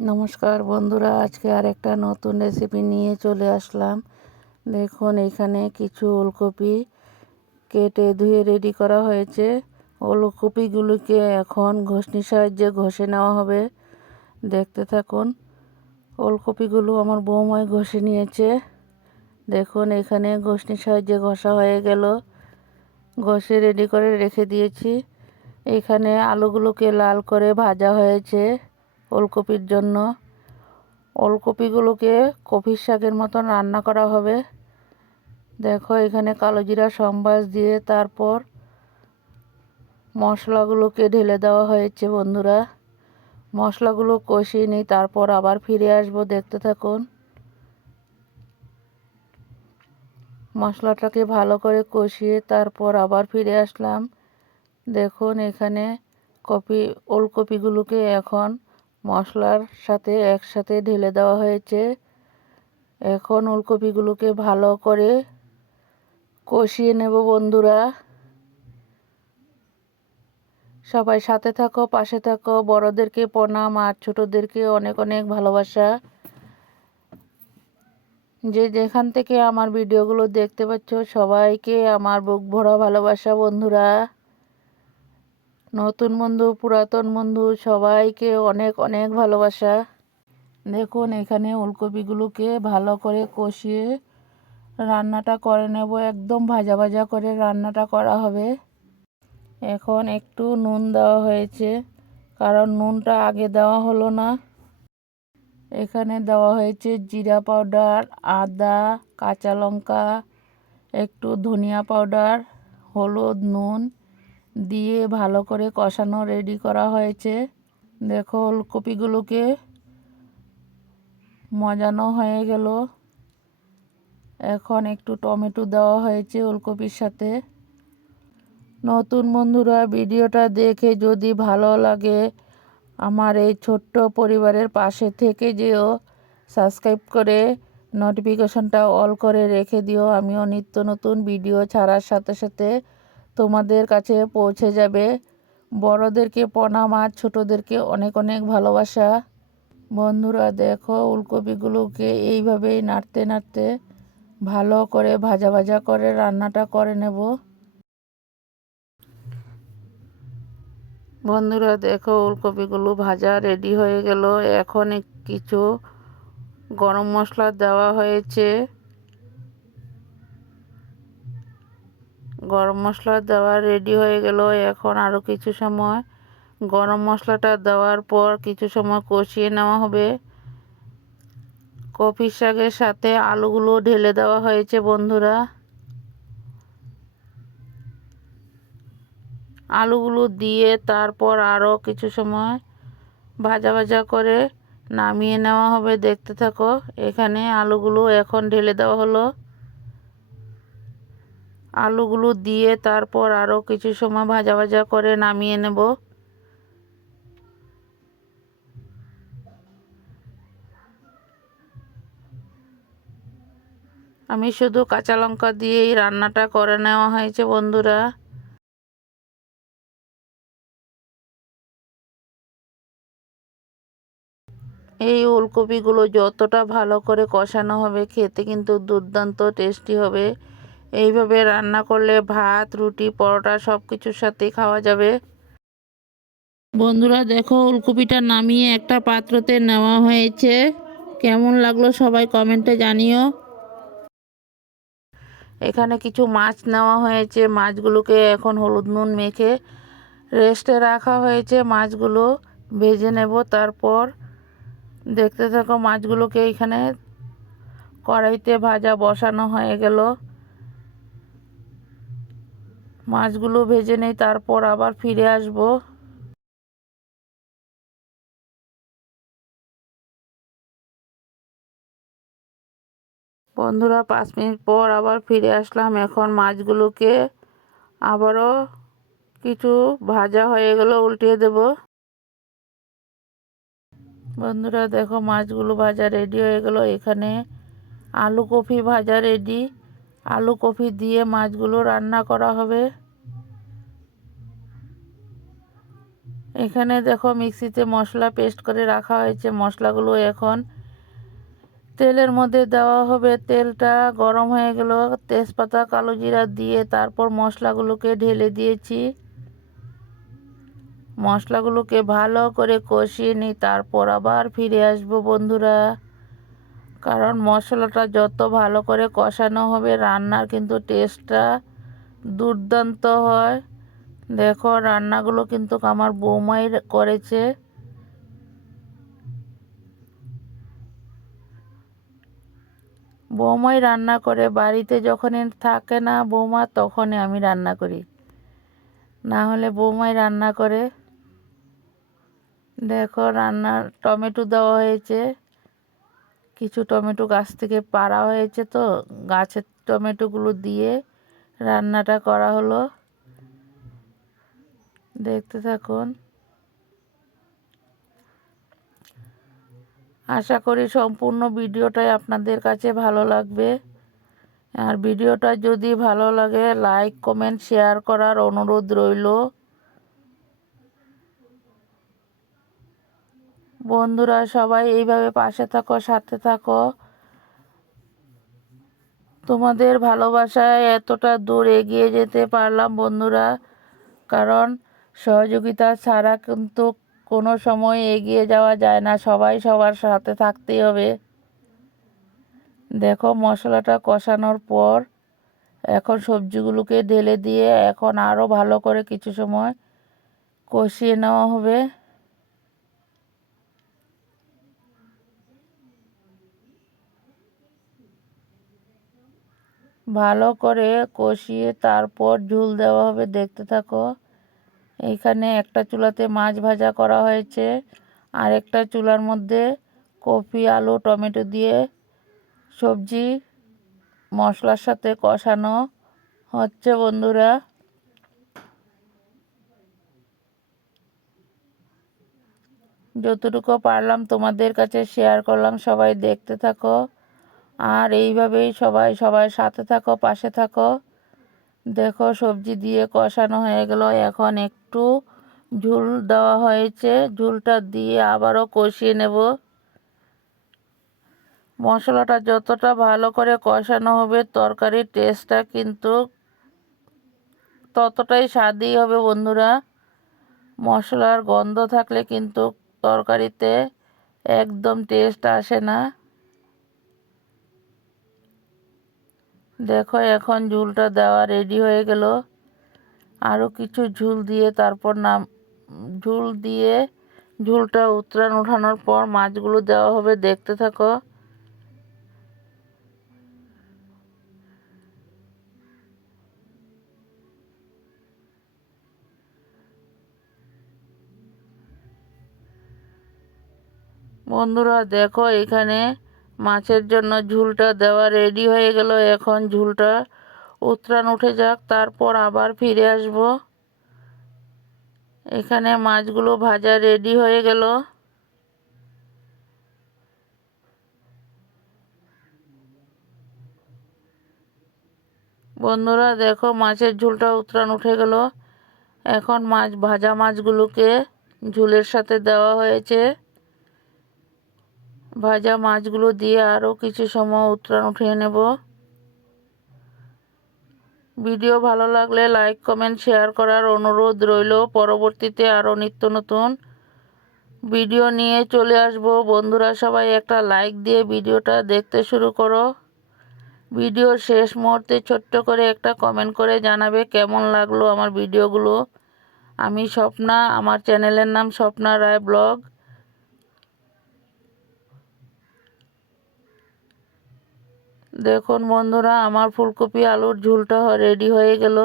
নমস্কার বন্ধুরা, আজকে আরেকটা নতুন রেসিপি নিয়ে চলে আসলাম। দেখুন, এখানে কিছু ওলকপি কেটে ধুয়ে রেডি করা হয়েছে। ওলকপিগুলোকে এখন ঘষনির সাহায্যে ঘষে নেওয়া হবে। দেখতে থাকুন। ওলকপিগুলো আমার বৌমাই ঘষে নিয়েছে। দেখুন, এখানে ঘষনির সাহায্যে ঘষা হয়ে গেল। ঘষে রেডি করে রেখে দিয়েছি। এখানে আলুগুলোকে লাল করে ভাজা হয়েছে ওলকপির জন্য। ওলকপিগুলোকে কপির শাকের মতন রান্না করা হবে। দেখো, এখানে কালো জিরা সম্বাস দিয়ে তারপর মশলাগুলোকে ঢেলে দেওয়া হয়েছে। বন্ধুরা, মশলাগুলো কষিয়ে নিই, তারপর আবার ফিরে আসবো। দেখতে থাকুন। মশলাটাকে ভালো করে কষিয়ে তারপর আবার ফিরে আসলাম। দেখুন, এখানে ওলকপিগুলোকে এখন মশলার সাথে একসাথে ঢেলে দেওয়া হয়েছে। এখন ওলকপিগুলোকে ভালো করে কষিয়ে নেব। বন্ধুরা, সবাই সাথে থাকো, পাশে থাকো। বড়দেরকে প্রণাম আর ছোটদেরকে অনেক অনেক ভালোবাসা। যে যেখান থেকে আমার ভিডিওগুলো দেখতে পাচ্ছ, সবাইকে আমার বুক ভরা ভালোবাসা। বন্ধুরা, নতুন বন্ধু, পুরাতন বন্ধু, সবাইকে অনেক অনেক ভালোবাসা। দেখুন, এখানে ওলকপিগুলোকে ভালো করে কষিয়ে রান্নাটা করে নেব। একদম ভাজা ভাজা করে রান্নাটা করা হবে। এখন একটু নুন দেওয়া হয়েছে, কারণ নুনটা আগে দেওয়া হলো না। এখানে দেওয়া হয়েছে জিরা পাউডার, আদা, কাঁচা লঙ্কা, একটু ধনিয়া পাউডার, হলুদ, নুন দিয়ে ভালো করে কষানো রেডি করা হয়েছে। দেখো, ওলকপিগুলোকে মজানো হয়ে গেল। এখন একটু টমেটো দেওয়া হয়েছে ওলকপির সাথে। নতুন বন্ধুরা, ভিডিওটা দেখে যদি ভালো লাগে আমার এই ছোট্ট পরিবারের পাশে থেকে যেও, সাবস্ক্রাইব করে নোটিফিকেশনটা অল করে রেখে দিও। আমিও নিত্য নতুন ভিডিও ছাড়ার সাথে সাথে তোমাদের কাছে পৌঁছে যাবে। বড়দেরকে প্রণাম আর ছোটদেরকে অনেক অনেক ভালোবাসা। বন্ধুরা, দেখো, ওলকপিগুলোকে এইভাবেই নাড়তে নাড়তে ভালো করে ভাজা ভাজা করে রান্নাটা করে নেব। বন্ধুরা, দেখো, ওলকপিগুলো ভাজা রেডি হয়ে গেল। এখন কিছু গরম মশলা দেওয়া হয়েছে। গরম মশলা দেওয়া রেডি হয়ে গেল। এখন আরও কিছু সময় গরম মশলাটা দেওয়ার পর কিছু সময় কষিয়ে নেওয়া হবে। কপির শাকের সাথে আলুগুলো ঢেলে দেওয়া হয়েছে। বন্ধুরা, আলুগুলো দিয়ে তারপর আরও কিছু সময় ভাজা ভাজা করে নামিয়ে নেওয়া হবে। দেখতে থাকো। এখানে আলুগুলো এখন ঢেলে দেওয়া হলো। আলুগুলো দিয়ে তারপর আরও কিছু সময় ভাজা ভাজা করে নামিয়ে নেব। আমি শুধু কাঁচা লঙ্কা দিয়েই রান্নাটা করে নেওয়া হয়েছে। বন্ধুরা, এই ওলকপিগুলো যতটা ভালো করে কষানো হবে, খেতে কিন্তু দুর্দান্ত টেস্টি হবে। এইভাবে রান্না করলে ভাত, রুটি, পরোটা সব কিছুর সাথেই খাওয়া যাবে। বন্ধুরা, দেখো, ওলকপিটা নামিয়ে একটা পাত্রতে নেওয়া হয়েছে। কেমন লাগলো সবাই কমেন্টে জানিও। এখানে কিছু মাছ নেওয়া হয়েছে। মাছগুলোকে এখন হলুদ নুন মেখে রেস্টে রাখা হয়েছে। মাছগুলো ভেজে নেব। তারপর দেখতে থাকো। মাছগুলোকে এখানে কড়াইতে ভাজা বসানো হয়ে গেল। মাছগুলো ভেজে নেই, তারপর আবার ফিরে আসব। বন্ধুরা, 5 মিনিট পর আবার ফিরে আসলাম। এখন মাছগুলোকে আবারও কিছু ভাজা হয়ে গেল, উল্টিয়ে দেব। বন্ধুরা, দেখো, মাছগুলো ভাজা রেডি হয়ে গেল। এখানে আলু কপি ভাজা রেডি। আলু কপি দিয়ে মাছগুলো রান্না করা হবে। এখানে দেখো মিক্সিতে মশলা পেস্ট করে রাখা হয়েছে। মশলাগুলো এখন তেলের মধ্যে দেওয়া হবে। তেলটা গরম হয়ে গেল, তেজপাতা কালো জিরা দিয়ে তারপর মশলাগুলোকে ঢেলে দিয়েছি। মশলাগুলোকে ভালো করে কষিয়ে নিই, তারপর আবার ফিরে আসবো বন্ধুরা। কারণ মশলাটা যত ভালো করে কষানো হবে রান্নার কিন্তু টেস্টটা দুর্দান্ত হয়। দেখো রান্নাগুলো কিন্তু আমার বৌমাই করেছে। বৌমাই রান্না করে, বাড়িতে যখনই থাকে না বৌমা তখনই আমি রান্না করি, না হলে বৌমাই রান্না করে। দেখো রান্নার টমেটো দেওয়া হয়েছে, কিছু টমেটো গাছ থেকে পাড়া হয়েছে, তো গাছের টমেটোগুলো দিয়ে রান্নাটা করা হলো। দেখতে থাকুন। আশা করি সম্পূর্ণ ভিডিওটাই আপনাদের কাছে ভালো লাগবে। আর ভিডিওটা যদি ভালো লাগে লাইক কমেন্ট শেয়ার করার অনুরোধ রইল। বন্ধুরা সবাই এইভাবে পাশে থাকো, সাথে থাকো। তোমাদের ভালোবাসায় এতটা দূর এগিয়ে যেতে পারলাম বন্ধুরা, কারণ সহযোগিতা ছাড়া কিন্তু কোনো সময় এগিয়ে যাওয়া যায় না। সবাই সবার সাথে থাকতেই হবে। দেখো মশলাটা কষানোর পর এখন সবজিগুলোকে ঢেলে দিয়ে এখন আরও ভালো করে কিছু সময় কষিয়ে নেওয়া হবে। ভালো করে কষিয়ে তারপর ঝোল দেওয়া হবে। দেখতে থাকো। এইখানে একটা চুলাতে মাছ ভাজা করা হয়েছে, আর একটা চুলার মধ্যে কপি আলু টমেটো দিয়ে সবজি মশলার সাথে কষানো হচ্ছে বন্ধুরা। যতটুকু পারলাম তোমাদের কাছে শেয়ার করলাম। সবাই দেখতে থাকো, আর এইভাবেই সবাই সবার সাথে থাকো, পাশে থাকো। দেখো সবজি দিয়ে কষানো হয়ে গেল, এখন একটু ঝোল দেওয়া হয়েছে, ঝোলটা দিয়ে আবারও কষিয়ে নেব। মশলাটা যতটা ভালো করে কষানো হবে তরকারির টেস্টটা কিন্তু ততটাই স্বাদই হবে বন্ধুরা। মশলার গন্ধ থাকলে কিন্তু তরকারিতে একদম টেস্ট আসে না। দেখো এখন ঝোলটা দেওয়া রেডি হয়ে গেল। আরও কিছু ঝোল দিয়ে তারপর ঝোল দিয়ে ঝোলটা উঠানোর পর মাছগুলো দেওয়া হবে। দেখতে থাকো। বন্ধুরা দেখো এখানে মাছের জন্য ঝোলটা দেওয়া রেডি হয়ে গেল। এখন ঝোলটা উঠে যাক, তারপর আবার ফিরে আসব। এখানে মাছগুলো ভাজা রেডি হয়ে গেল। বন্ধুরা দেখো মাছের ঝোলটা উঠে গেল। এখন ভাজা মাছগুলোকে ঝোলের সাথে দেওয়া হয়েছে। ভাজা মাছগুলো দিয়ে আরও কিছু সময় উঠিয়ে নেব। ভিডিও ভালো লাগলে লাইক কমেন্ট শেয়ার করার অনুরোধ রইল। পরবর্তীতে আরও নিত্য নতুন ভিডিও নিয়ে চলে আসব। বন্ধুরা সবাই একটা লাইক দিয়ে ভিডিওটা দেখতে শুরু করো। ভিডিওর শেষ মুহূর্তে ছোট্ট করে একটা কমেন্ট করে জানাবে কেমন লাগলো আমার ভিডিওগুলো। আমি স্বপ্না, আমার চ্যানেলের নাম স্বপ্না রায় ব্লগ। দেখুন বন্ধুরা আমার ফুলকপি আলুর ঝোলটা রেডি হয়ে গেল।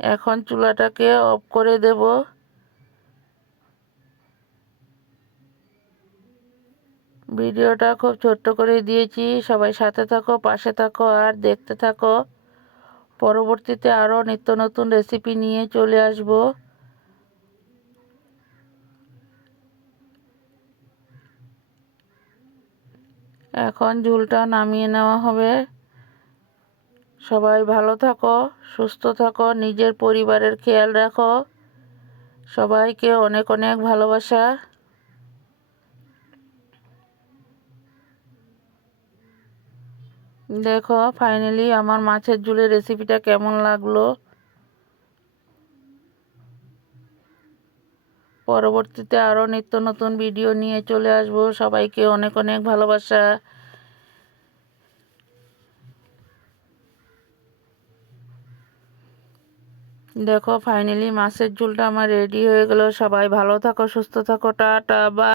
এখন চুলাটাকে অফ করে দেব। ভিডিওটা খুব ছোট্ট করে দিয়েছি। সবাই সাথে থাকো, পাশে থাকো, আর দেখতে থাকো। পরবর্তীতে আরও নিত্য নতুন রেসিপি নিয়ে চলে আসব। এখন ঝোলটা নামিয়ে নেওয়া হবে। সবাই ভালো থাকো, সুস্থ থাকো, নিজের পরিবারের খেয়াল রাখো। সবাইকে অনেক অনেক ভালোবাসা। দেখো ফাইনালি আমার মাছের ঝোলের রেসিপিটা কেমন লাগলো। পরবর্তীতে আরও নিত্য নতুন ভিডিও নিয়ে চলে আসবো। সবাইকে অনেক অনেক ভালোবাসা। দেখো ফাইনালি মাছের ঝোলটা আমার রেডি হয়ে গেল। সবাই ভালো থাকো, সুস্থ থাকো, টাটা বাই।